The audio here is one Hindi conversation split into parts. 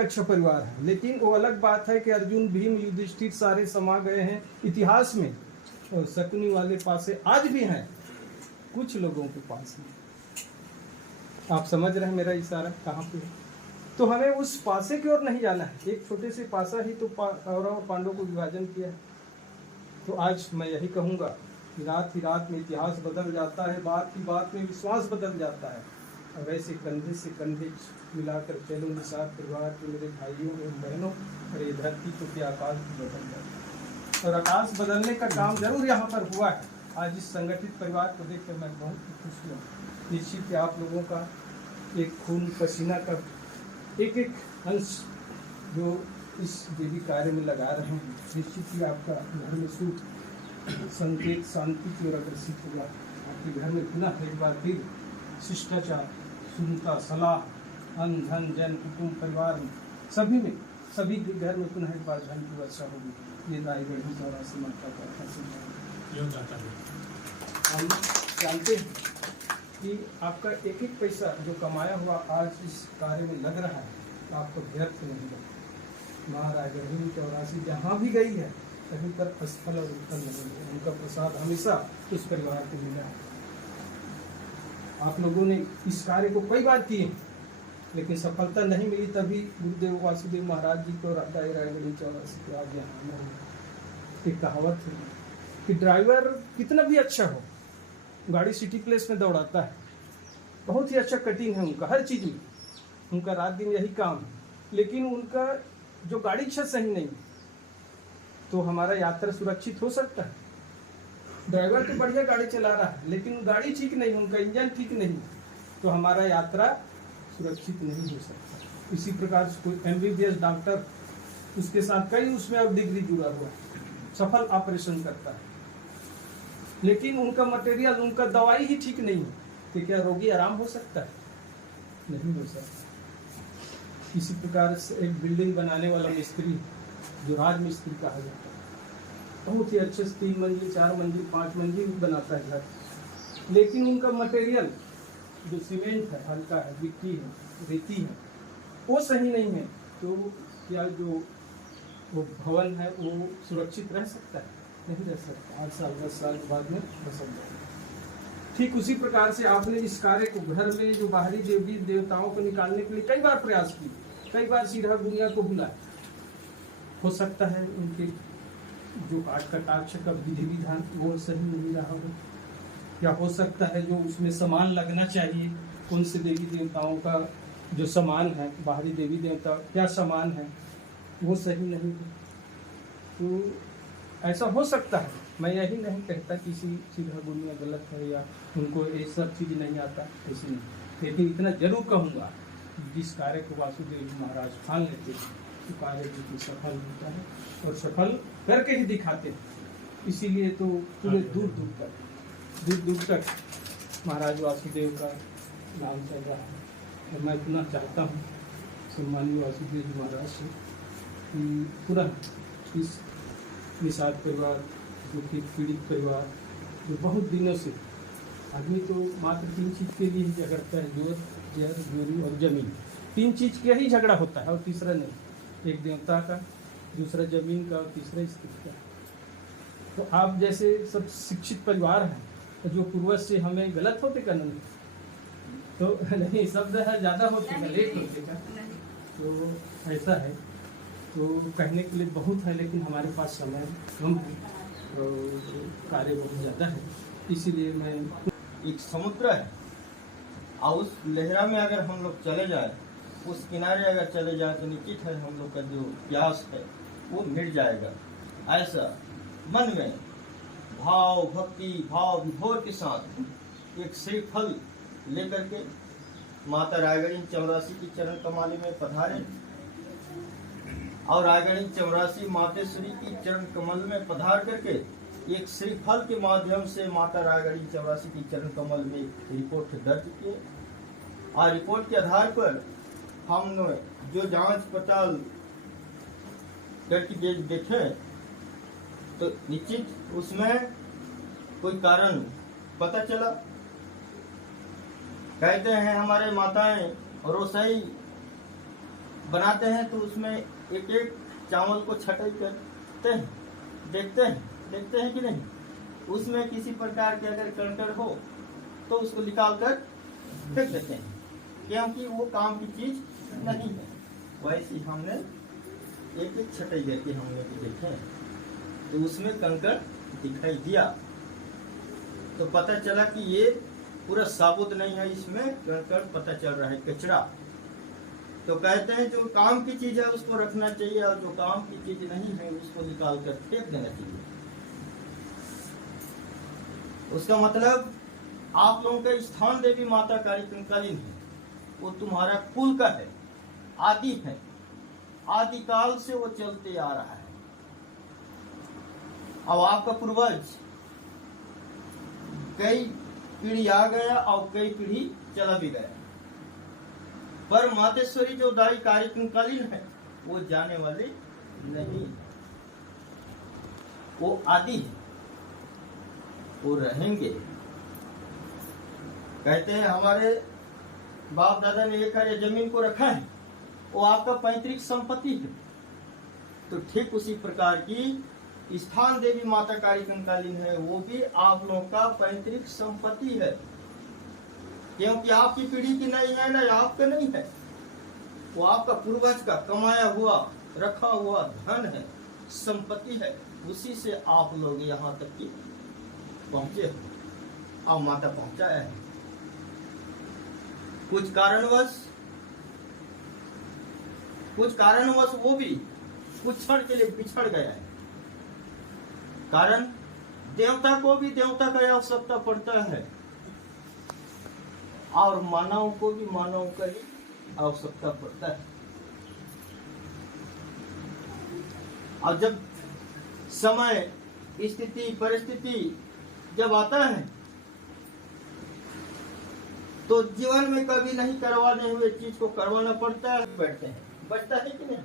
अच्छा परिवार है, लेकिन वो अलग बात है कि अर्जुन, भीम, युधिष्ठिर सारे समा गए हैं इतिहास में, और शकुनी वाले पासे आज भी हैं कुछ लोगों के पास में। आप समझ रहे हैं मेरा इशारा कहाँ पे है? तो हमें उस पासे की ओर नहीं जाना है। एक छोटे से पासा ही तो कौरव और पांडव को विभाजन किया है। तो आज मैं यही कहूँगा कि रात ही रात में इतिहास बदल जाता है, बात ही बात में विश्वास बदल जाता है। और वैसे कंधे से कंधे मिलाकर चलो निसार परिवार के मेरे भाइयों एवं बहनों, और ये धरती तो क्या आकाश भी बदल जाता है। और आकाश बदलने का काम जरूर यहाँ पर हुआ है। आज इस संगठित परिवार को देखकर मैं बहुत खुश हुआ। निश्चित ही आप लोगों का एक खून पसीना का एक एक अंश जो इस देवी कार्य में लगा रहे हैं, निश्चित ही आपका घर में सुख, संकेत, शांति की ओर अग्रसित होगा। आपके घर में पुनः एक बार फिर शिष्टाचार, सुनता, सलाह, अन्न, धन, जन, कुटुंब, परिवार में सभी के घर में पुनः एक बार धन की वर्षा होगी। ये रायगढ़ चौरासी माता का आशीर्वाद है। हम जानते हैं कि आपका एक एक पैसा जो कमाया हुआ आज इस कार्य में लग रहा है, आपको व्यर्थ नहीं लगा। माँ रायगढ़ चौरासी जहाँ भी गई है कहीं पर असफल और विफल नहीं है। उनका प्रसाद हमेशा उस परिवार को मिला है। आप लोगों ने इस कार्य को कई बार किए, लेकिन सफलता नहीं मिली, तभी गुरुदेव वासुदेव महाराज जी को रायगढ़ चौरासी को आज यहाँ आना। एक कहावत है कि ड्राइवर कितना भी अच्छा हो, गाड़ी सिटी प्लेस में दौड़ाता है, बहुत ही अच्छा कटिंग है उनका, हर चीज़ में उनका रात दिन यही काम है, लेकिन उनका जो गाड़ी अच्छा सही नहीं, तो हमारा यात्रा सुरक्षित हो सकता है? ड्राइवर तो बढ़िया गाड़ी चला रहा है, लेकिन गाड़ी ठीक नहीं, उनका इंजन ठीक नहीं, तो हमारा यात्रा सुरक्षित नहीं हो सकता। इसी प्रकार से कोई MBBS डॉक्टर, उसके साथ कई उसमें अब डिग्री जुड़ा हुआ है, सफल ऑपरेशन करता है, लेकिन उनका मटेरियल, उनका दवाई ही ठीक नहीं है, तो क्या रोगी आराम हो सकता है? नहीं हो सकता। इसी प्रकार से एक बिल्डिंग बनाने वाला मिस्त्री, जो राज मिस्त्री कहा जाता है, बहुत ही अच्छे से 3 मंजिल, 4 मंजिल, 5 मंजिल बनाता है घर, लेकिन उनका मटेरियल जो सीमेंट है, हल्का है, मिट्टी है, रेती है, वो सही नहीं है, तो क्या जो वो भवन है वो सुरक्षित रह सकता है? नहीं रह सकता। 8 साल 10 साल बाद में फसल जाएगा। ठीक उसी प्रकार से आपने इस कार्य को घर में जो बाहरी देवी देवताओं को निकालने के लिए कई बार प्रयास किए, कई बार सीधा दुनिया को बुलाया। हो सकता है उनके जो काट कटाक्ष का विधि विधान वो सही नहीं रहा हो, या हो सकता है जो उसमें सामान लगना चाहिए, कौन से देवी देवताओं का जो सामान है, बाहरी देवी देवता क्या सामान है, वो सही नहीं है। तो ऐसा हो सकता है। मैं यही नहीं कहता कि सीधा दुनिया गलत है या उनको ये सब चीज़ नहीं आता, ऐसी नहीं, लेकिन इतना जरूर कहूँगा जिस कार्य को वासुदेव महाराज ठान लेते हैं तो कार्य बिल्कुल सफल होता है, और सफल करके ही दिखाते हैं। इसीलिए तो पूरे दूर दूर तक महाराज वासुदेव का नाम चल रहा है। और मैं इतना चाहता हूँ सम्मानीय वासुदेव जी महाराज से कि पुनः इस निषाद परिवार, जो कि पीड़ित परिवार, जो बहुत दिनों से, आदमी तो मात्र 3 चीज़ के लिए ही झगड़ता है, जोर, जर, जोरी और जमीन। 3 चीज़ का ही झगड़ा होता है और तीसरा नहीं। एक देवता का, दूसरा जमीन का और तीसरा स्त्री का। तो आप जैसे सब शिक्षित परिवार हैं, तो जो पूर्वज से हमें गलत होते का नहीं, तो नहीं शब्द है ज़्यादा होते का, लेट होते का, तो ऐसा है। तो कहने के लिए बहुत है, लेकिन हमारे पास समय कम है और कार्य बहुत ज़्यादा है, इसीलिए मैं एक समुद्र है और उस लहरा में अगर हम लोग चले जाए, उस किनारे अगर चले जाए तो निश्चित है हम लोग का जो प्यास है वो मिट जाएगा। ऐसा मन में भाव, भक्ति, भाव विभोर के साथ एक श्रीफल लेकर के माता रायगढ़ चौरासी की चरण कमाली में पधारे और रायगढ़ चौरासी मातेश्वरी की चरण कमल में पधार करके एक श्रीफल के माध्यम से माता रायगढ़ चौरासी की चरण कमल में रिपोर्ट दर्ज किए, और रिपोर्ट के आधार पर हमने जो जांच पड़ताल करके देखे तो निश्चित उसमें कोई कारण पता चला। कहते हैं हमारे माताएं रोसई बनाते हैं तो उसमें एक एक चावल को छटाई करते हैं, देखते हैं कि नहीं, उसमें किसी प्रकार के अगर कंकड़ हो तो उसको निकाल कर फेंक देते हैं, क्योंकि वो काम की चीज नहीं है। वैसे ही हमने एक एक छटाई करके हमने भी देखे तो उसमें कंकड़ दिखाई दिया, तो पता चला कि ये पूरा साबुत नहीं है, इसमें कंकड़ पता चल रहा है कचरा। तो कहते हैं जो काम की चीज है उसको रखना चाहिए और जो काम की चीज नहीं है उसको निकाल कर फेंक देना चाहिए। उसका मतलब आप लोगों का स्थान देवी माता काली कंकालीन है, वो तुम्हारा कुल का है, आदि है, आदिकाल से वो चलते आ रहा है। अब आपका पूर्वज कई पीढ़ी आ गया और कई पीढ़ी चला भी गया, पर मातेश्वरी जो दाई कार्य कंकालीन है वो जाने वाले नहीं, वो आदि है, वो रहेंगे। कहते हैं हमारे बाप दादा ने एक कार्य जमीन को रखा है, वो आपका पैतृक संपत्ति है। तो ठीक उसी प्रकार की स्थान देवी माता काली कंकालीन है, वो भी आप लोगों का पैतृक संपत्ति है, क्योंकि आपकी पीढ़ी की नहीं है ना, आपका नहीं है, वो आपका पूर्वज का कमाया हुआ रखा हुआ धन है, संपत्ति है। उसी से आप लोग यहाँ तक की पहुंचे हो और माता पहुंचाया है। कुछ कारणवश वो भी कुछ क्षण के लिए बिछड़ गया है। कारण देवता को भी देवता का आवश्यकता पड़ता है और मानव को भी मानव का ही आवश्यकता पड़ता है। और जब समय स्थिति परिस्थिति जब आता है तो जीवन में कभी नहीं करवाने हुए चीज को करवाना पड़ता है, बैठते हैं, बचता है कि नहीं,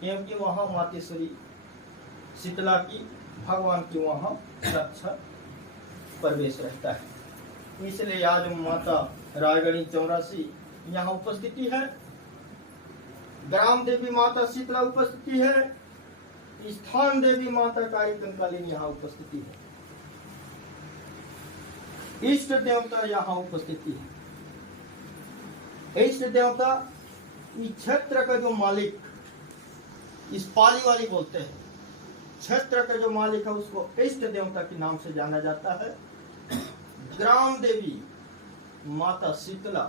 क्योंकि वहां मातेश्वरी शीतला की भगवान की वहां साक्षात प्रवेश रहता है। इसलिए आज माता रायगढ़ी 84 यहाँ उपस्थिति है, ग्राम देवी माता शीतला उपस्थिति है, स्थान देवी माता काली कंकालीन यहाँ उपस्थिति है, इष्ट देवता यहाँ उपस्थिति है। इष्ट देवता इस क्षेत्र का जो मालिक, इस पाली वाली बोलते हैं, क्षेत्र का जो मालिक है उसको इष्ट देवता के नाम से जाना जाता है। ग्राम देवी माता शीतला,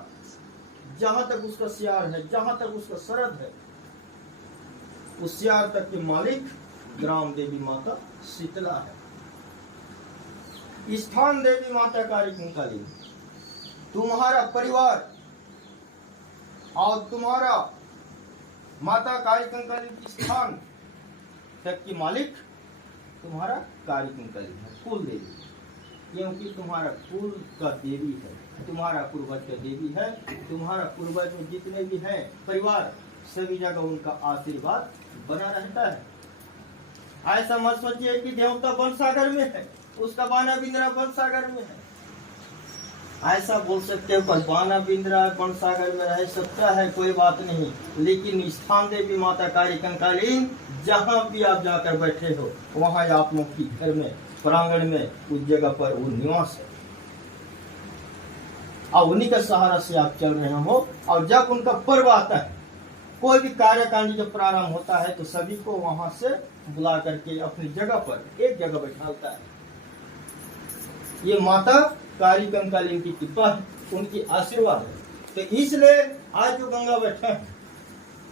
जहां तक उसका सियार है, जहां तक उसका सरद है, उस सियार तक के मालिक ग्राम देवी माता शीतला है। स्थान देवी माता काली कंकालीन, तुम्हारा परिवार और तुम्हारा माता काली कंकालीन की स्थान तक की मालिक तुम्हारा काली कंकालीन है, कुल देवी, क्योंकि तुम्हारा कुल का देवी है, तुम्हारा पूर्वज का देवी है। तुम्हारा पूर्वज में जितने भी हैं परिवार, सभी जगह उनका आशीर्वाद बना रहता है। ऐसा मत सोचिए कि देवता बनसागर में है, उसका बाना बिंद्रा बनसागर में है, ऐसा बोल सकते हो, पर बाना बिंद्रा बनसागर में रह सकता है, कोई बात नहीं, लेकिन स्थान देवी माता काली कंकालीन जहां भी आप जाकर बैठे हो वहां आप लोग की घर में, प्रांगण में, उस जगह पर वो निवास है और उन्हीं का सहारा से आप चल रहे हो। और जब उनका पर्व आता है, कोई भी कार्यकांड जब प्रारंभ होता है तो सभी को वहां से बुला करके अपनी जगह पर एक जगह बैठाता है। ये माता काली कंकालीन की कृपा है, उनकी आशीर्वाद है। तो इसलिए आज जो गंगा बैठा है,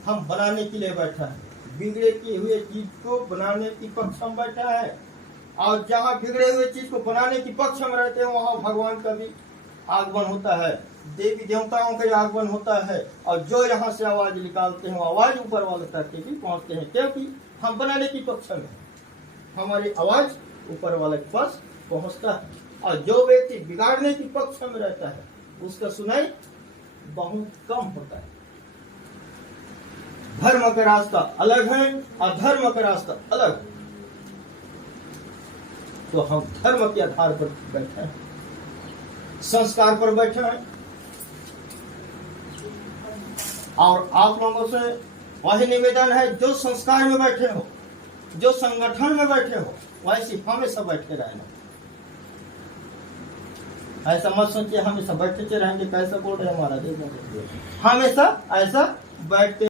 हम बनाने के लिए बैठा है, बिगड़े किए हुए चीज को बनाने की पक्ष हम बैठा है, और जहाँ बिगड़े हुए चीज को बनाने की पक्ष हम रहते हैं वहाँ भगवान का भी आगमन होता है, देवी देवताओं का आगमन होता है, और जो यहाँ से आवाज निकालते हैं आवाज ऊपर वाले तक भी पहुँचते हैं, क्योंकि हम बनाने की पक्ष में, हमारी आवाज ऊपर वाले के पास पहुँचता है। और जो व्यक्ति बिगाड़ने की पक्ष में रहता है उसका सुनाई बहुत कम होता है। धर्म का रास्ता अलग है, अधर्म का रास्ता अलग है। तो हम धर्म के आधार पर बैठे हैं, संस्कार पर बैठे हैं, और आप लोगों से वही निवेदन है, जो संस्कार में बैठे हो, जो संगठन में बैठे हो, वैसे हमेशा बैठे रहना। ऐसा मत सोचिए हमेशा बैठते रहेंगे, कैसे बोल रहे हैं महाराज, हमेशा ऐसा बैठते